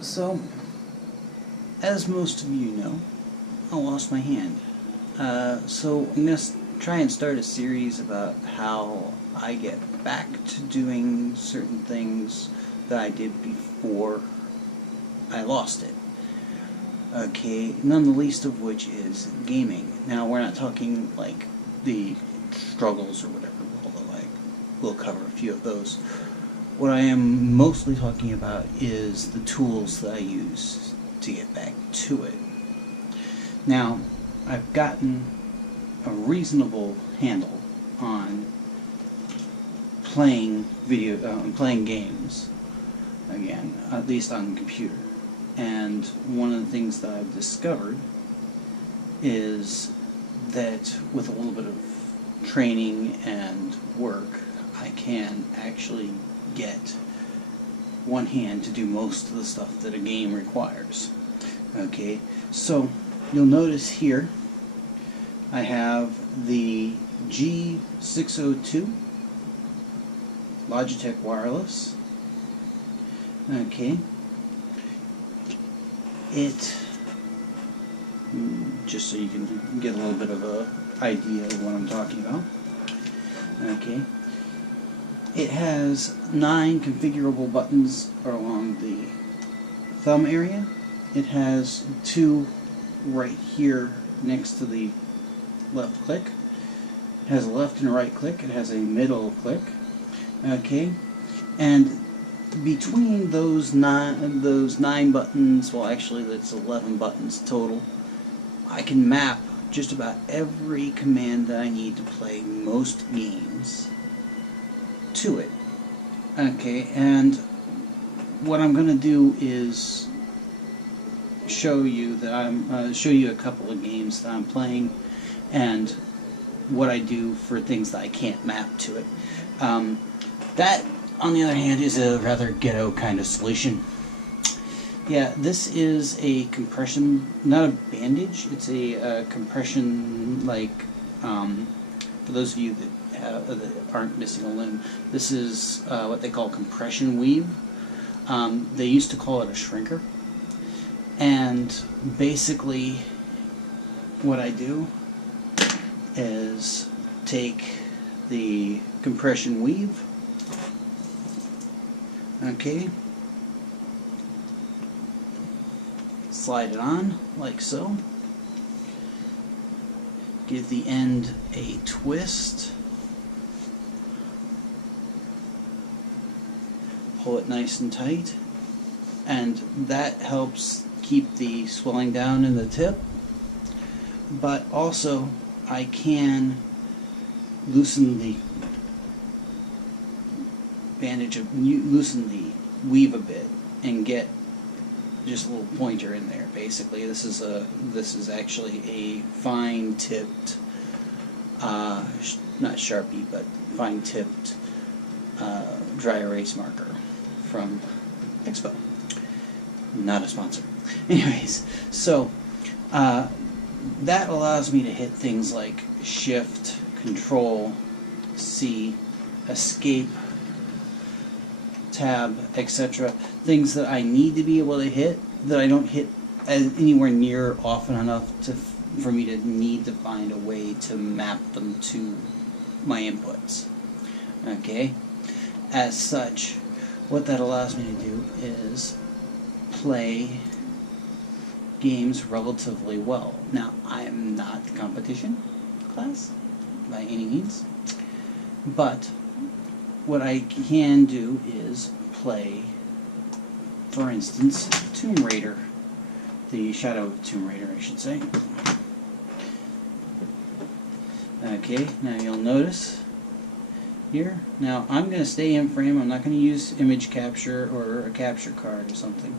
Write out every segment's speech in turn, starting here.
So, as most of you know, I lost my hand. So I'm going to try and start a series about how I get back to doing certain things that I did before I lost it. Okay, none the least of which is gaming. Now, we're not talking like the struggles or whatever, although I will cover a few of those. What I am mostly talking about is the tools that I use to get back to it. Now, I've gotten a reasonable handle on playing playing games again, at least on the computer. And one of the things that I've discovered is that with a little bit of training and work, I can actually get one hand to do most of the stuff that a game requires. Okay, so you'll notice here I have the G602 Logitech wireless. Okay, it, just so you can get a little bit of a idea of what I'm talking about. Okay, it has 9 configurable buttons along the thumb area. It has 2 right here next to the left click. It has a left and a right click. It has a middle click. Okay, and between those nine buttons, well, actually that's 11 buttons total, I can map just about every command that I need to play most games to it. Okay, and what I'm going to do is show you that show you a couple of games that I'm playing and what I do for things that I can't map to it. That, on the other hand, is a rather ghetto kind of solution. Yeah, this is a compression, not a bandage, it's a compression, like, for those of you that aren't missing a limb, this is what they call compression weave. They used to call it a shrinker. And basically, what I do is take the compression weave, okay, slide it on like so, give the end a twist, pull it nice and tight, and that helps keep the swelling down in the tip. But also I can loosen the bandage, loosen the weave a bit, and get just a little pointer in there. Basically, this is actually a fine tipped, not Sharpie, but fine tipped dry erase marker from Expo. Not a sponsor. Anyways, so that allows me to hit things like Shift, Control, C, Escape, Tab, etc. Things that I need to be able to hit that I don't hit anywhere near often enough for me to need to find a way to map them to my inputs. Okay? As such, what that allows me to do is play games relatively well. Now, I'm not competition class by any means, but what I can do is play, for instance, Tomb Raider, the Shadow of Tomb Raider, I should say. Okay, now you'll notice here, now I'm going to stay in frame, I'm not going to use image capture or a capture card or something,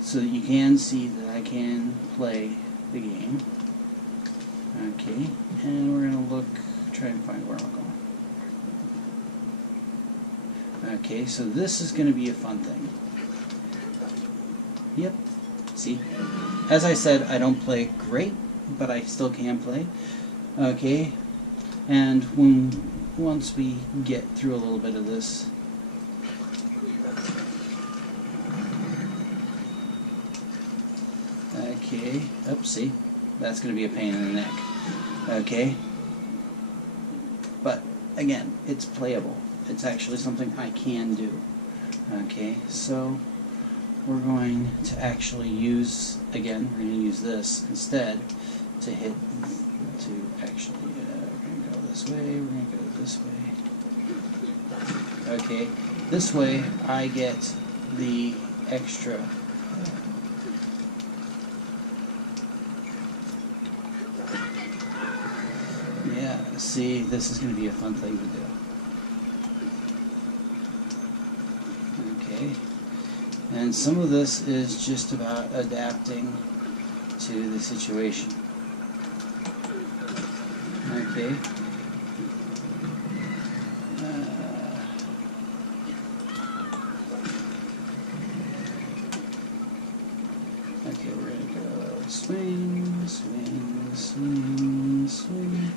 so that you can see that I can play the game. Okay, and we're going to look, try and find where we're going. Okay, so this is going to be a fun thing. Yep, see? As I said, I don't play great, but I still can play. Okay, and once we get through a little bit of this, Okay, see, that's going to be a pain in the neck. Okay, but again, it's playable. It's actually something I can do. Okay, so we're going to actually use, again, we're going to use this instead to hit, to actually, we're going to go this way, we're going to go this way. Okay, this way I get the extra. Yeah, see, this is going to be a fun thing to do. Okay, and some of this is just about adapting to the situation. Okay. Okay, we're going to go swing, swing, swing, swing.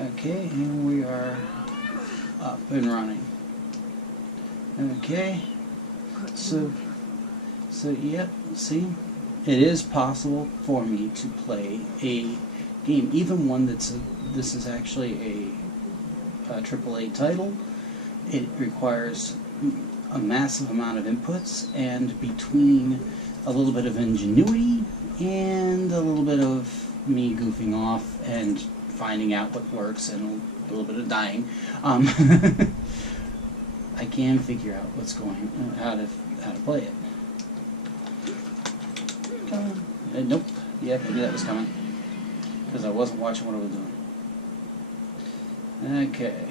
Okay, and we are up and running. Okay, so yep, see, it is possible for me to play a game, even one this is actually a AAA title. It requires a massive amount of inputs, and between a little bit of ingenuity and a little bit of me goofing off and finding out what works and a little bit of dying, I can figure out what's going, how to play it. Come on. Nope. Yep, I knew that was coming because I wasn't watching what I was doing. Okay.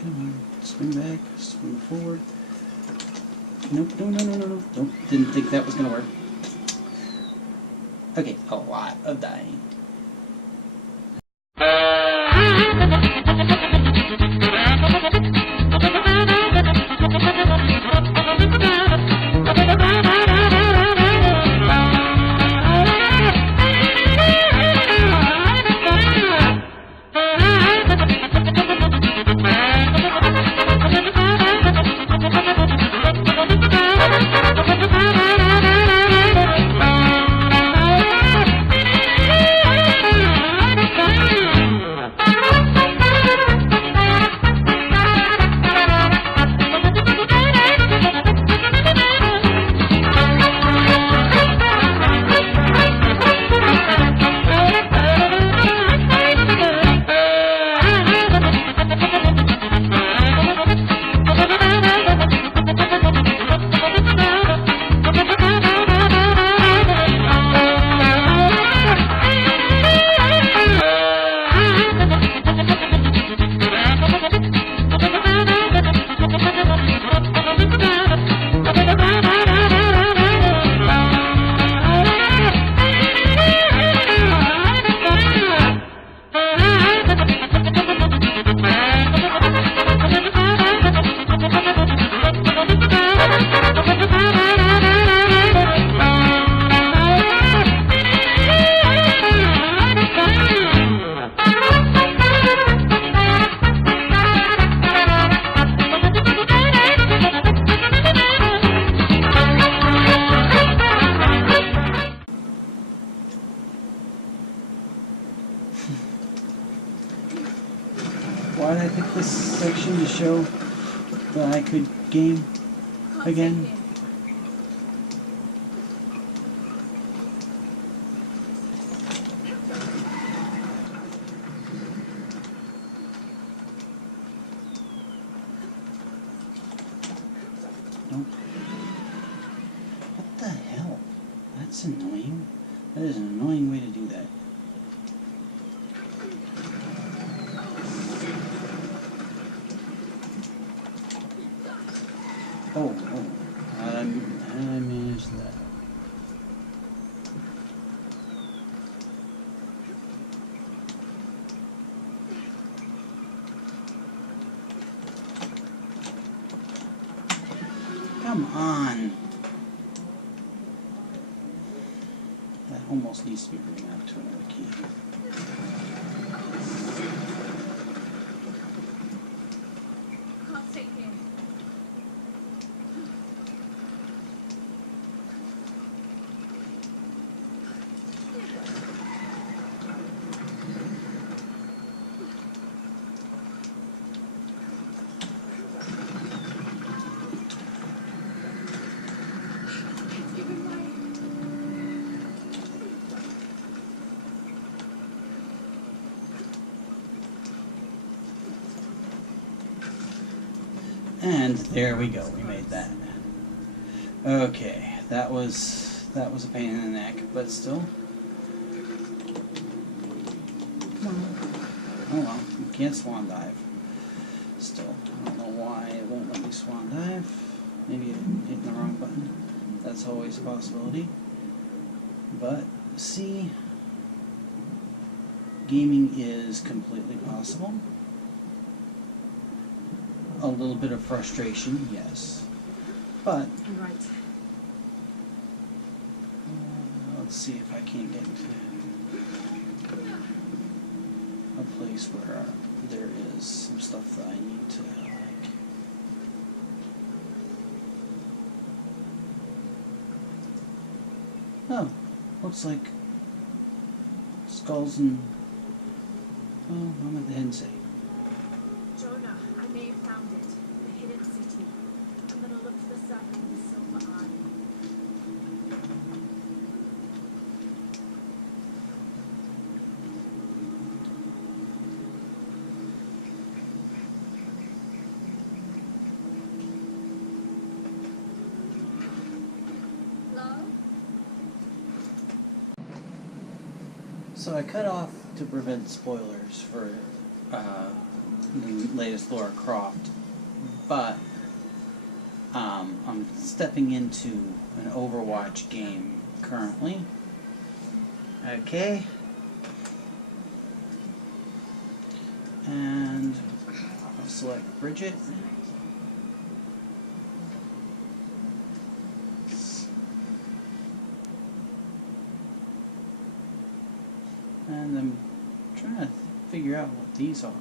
Come on, swing back, swing forward. Nope, nope, didn't think that was going to work. Okay, a lot of dying. Why did I pick this section to show that I could game again? Nope. What the hell? That's annoying. That is an annoying way to do that. Oh, how did I manage that? Come on. almost needs to be remapped to another key. Can't stay here. And there we go, we made that. Okay, that was a pain in the neck, but still. Oh well, you can't swan dive. Still, I don't know why it won't let me swan dive. Maybe I'm hitting the wrong button. That's always a possibility. But see, gaming is completely possible. A little bit of frustration, yes, but Right. let's see if I can't get to a place where there is some stuff that I need to like. Oh, looks like skulls and I'm at the hidden city. Jonah, I may have found it. The hidden city. I'm gonna look for the circle with the silver eye. Hello? So I cut off to prevent spoilers for the latest Lara Croft, but I'm stepping into an Overwatch game currently. Okay. And I'll select Bridget. And I'm trying to figure out what these are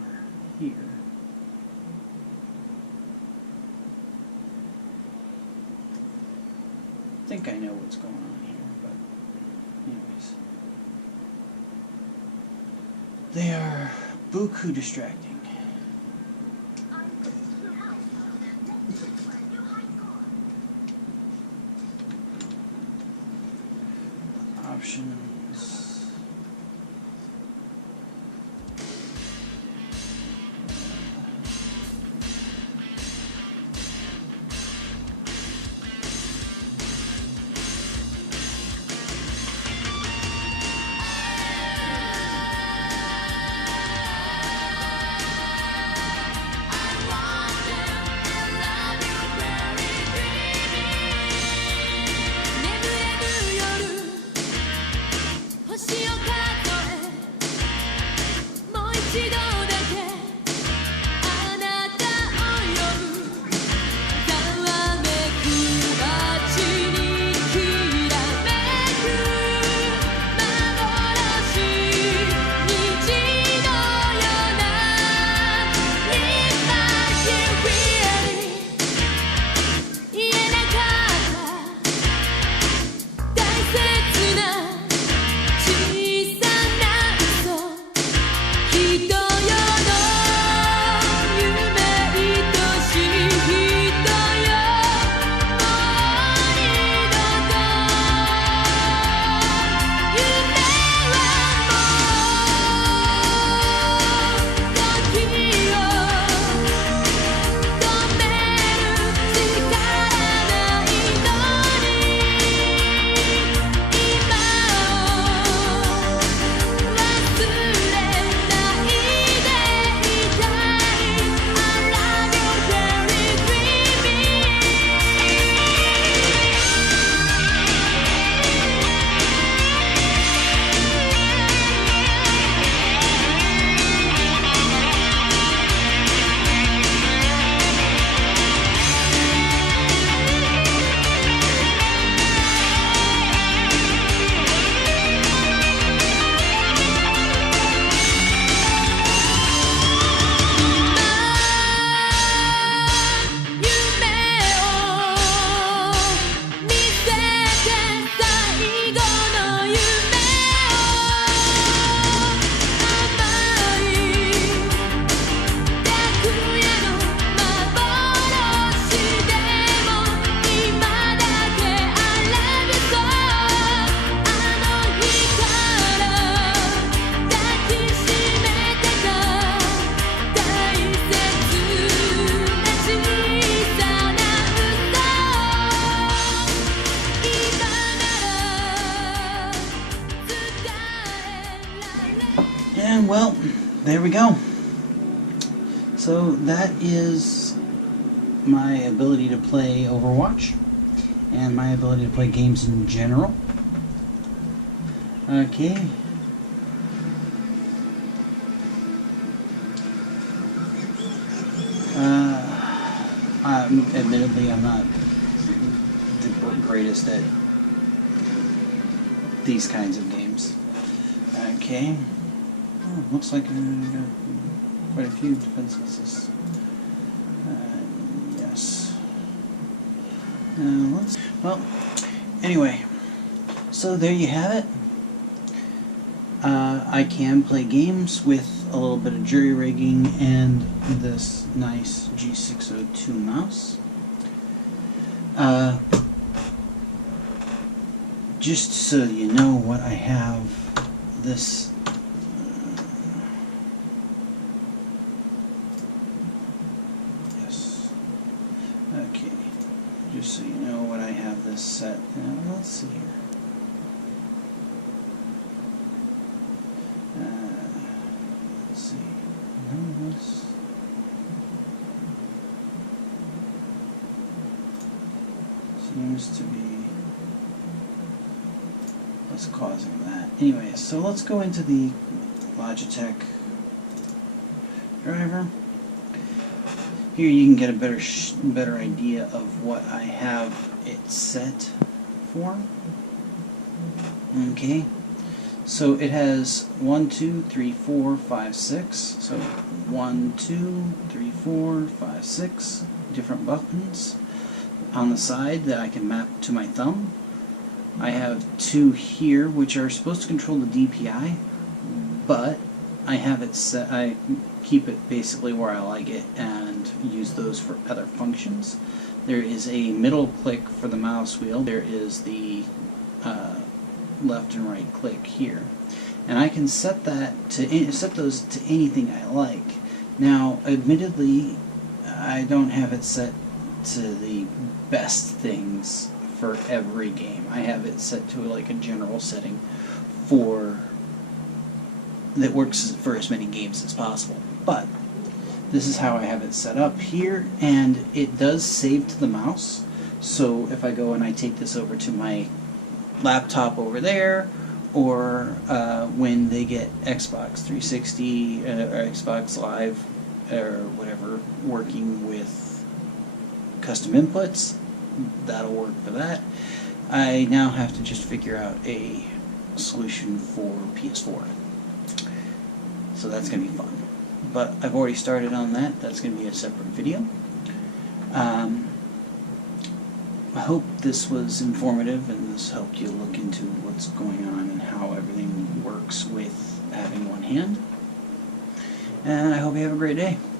here. I think I know what's going on here, but anyways. They are buku distracting. Options. there we go. So that is my ability to play Overwatch and my ability to play games in general. Okay. Admittedly, I'm not the greatest at these kinds of games. Okay. Oh, looks like I got quite a few defenses. Yes. Well, anyway, so there you have it. I can play games with a little bit of jury rigging and this nice G602 mouse. Just so you know what I have, this yes, okay, just so you know what I have this set. Now, let's see here. Let's see, none of this. Seems to be what's causing that. Anyway, so let's go into the Logitech driver. Here you can get a better idea of what I have it set for. Okay, so it has 1, 2, 3, 4, 5, 6. So 1, 2, 3, 4, 5, 6 different buttons on the side that I can map to my thumb. I have 2 here which are supposed to control the DPI, but I have it set, I keep it basically where I like it and use those for other functions. There is a middle click for the mouse wheel. There is the left and right click here, and I can set that to set those to anything I like. Now, admittedly, I don't have it set to the best things for every game. I have it set to like a general setting for that works for as many games as possible. But this is how I have it set up here, and it does save to the mouse. So if I go and I take this over to my laptop over there, or when they get Xbox 360 or Xbox Live or whatever working with custom inputs, that'll work for that. I now have to just figure out a solution for PS4. So that's going to be fun. But I've already started on that. That's going to be a separate video. I hope this was informative and this helped you look into what's going on and how everything works with having one hand. And I hope you have a great day.